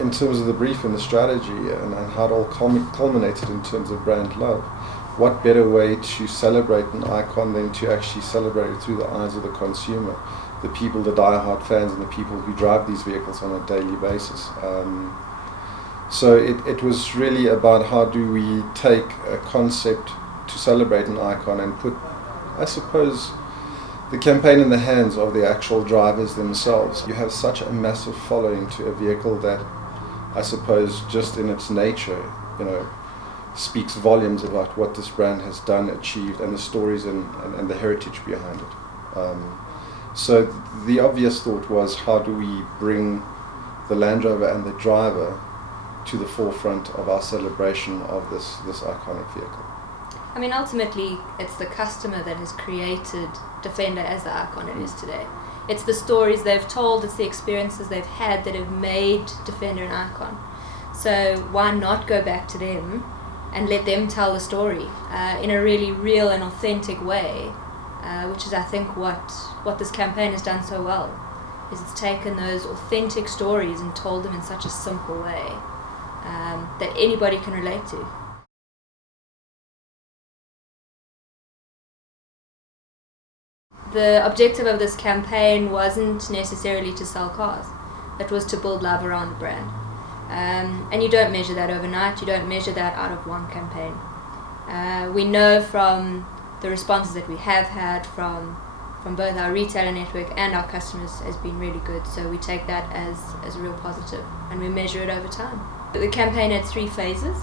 in terms of the brief and the strategy and how it all culminated in terms of brand love, what better way to celebrate an icon than to actually celebrate it through the eyes of the consumer, the people, the die-hard fans, and the people who drive these vehicles on a daily basis. So it was really about how do we take a concept to celebrate an icon and put, I suppose, the campaign in the hands of the actual drivers themselves. You have such a massive following to a vehicle that, I suppose, just in its nature, speaks volumes about what this brand has done, achieved, and the stories and the heritage behind it. So the obvious thought was, how do we bring the Land Rover and the driver to the forefront of our celebration of this iconic vehicle? I mean, ultimately, it's the customer that has created Defender as the icon it is today. It's the stories they've told, it's the experiences they've had that have made Defender an icon. So why not go back to them and let them tell the story in a really real and authentic way, which is, I think, what this campaign has done so well, is it's taken those authentic stories and told them in such a simple way that anybody can relate to. The objective of this campaign wasn't necessarily to sell cars. It was to build love around the brand. And you don't measure that overnight, you don't measure that out of one campaign. We know from the responses that we have had from both our retailer network and our customers has been really good, so we take that as a real positive and we measure it over time. The campaign had 3 phases.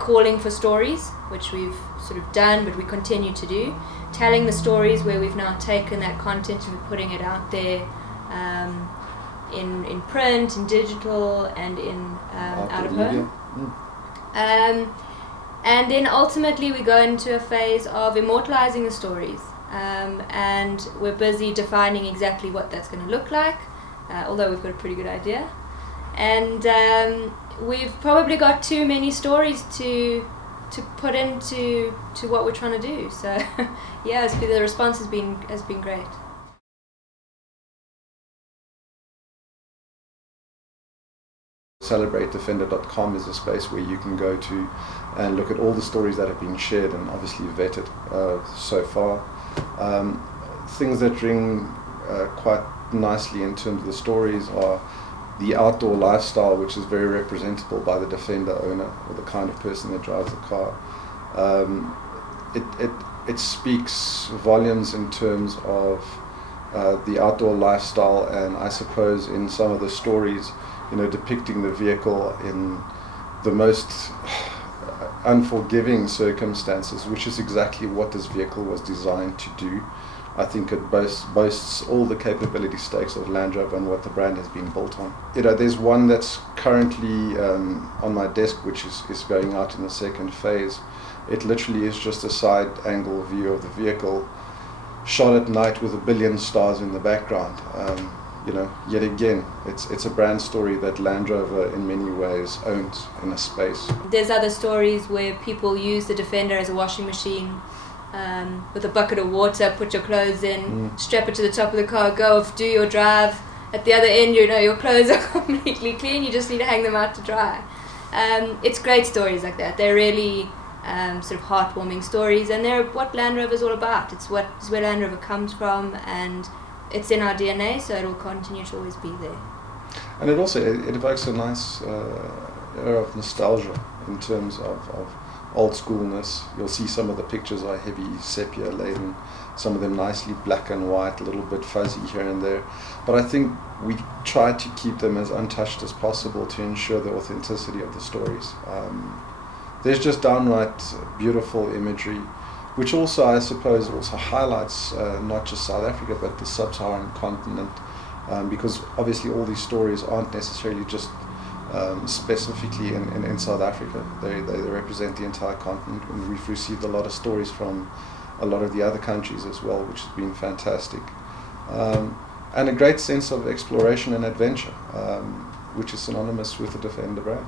Calling for stories, which we've sort of done but we continue to do. Telling the stories, where we've now taken that content and we're putting it out there in print, in digital, and in out of home. And then ultimately we go into a phase of immortalizing the stories, and we're busy defining exactly what that's going to look like, although we've got a pretty good idea. And we've probably got too many stories to put into what we're trying to do. So yeah, the response has been great. CelebrateDefender.com is a space where you can go to and look at all the stories that have been shared and obviously vetted so far. Things that ring quite nicely in terms of the stories are the outdoor lifestyle, which is very representable by the Defender owner or the kind of person that drives the car. It speaks volumes in terms of the outdoor lifestyle, and I suppose in some of the stories, depicting the vehicle in the most unforgiving circumstances, which is exactly what this vehicle was designed to do. I think it boasts all the capability stakes of Land Rover and what the brand has been built on. There's one that's currently on my desk, which is going out in the second phase. It literally is just a side angle view of the vehicle, shot at night with 1 billion stars in the background. Yet again, it's a brand story that Land Rover in many ways owns in a space. There's other stories where people use the Defender as a washing machine, with a bucket of water, put your clothes in, strap it to the top of the car, go off, do your drive. At the other end, your clothes are completely clean, you just need to hang them out to dry. It's great stories like that. They're really sort of heartwarming stories, and they're what Land Rover is all about. It's where Land Rover comes from, and it's in our DNA, so it will continue to always be there. And it also it evokes a nice era of nostalgia in terms of old schoolness. You'll see some of the pictures are heavy sepia laden, some of them nicely black and white, a little bit fuzzy here and there. But I think we try to keep them as untouched as possible to ensure the authenticity of the stories. There's just downright beautiful imagery, which also, I suppose, also highlights not just South Africa but the sub-Saharan continent, because obviously all these stories aren't necessarily just specifically in South Africa. They represent the entire continent, and we've received a lot of stories from a lot of the other countries as well, which has been fantastic. And a great sense of exploration and adventure, which is synonymous with the Defender brand.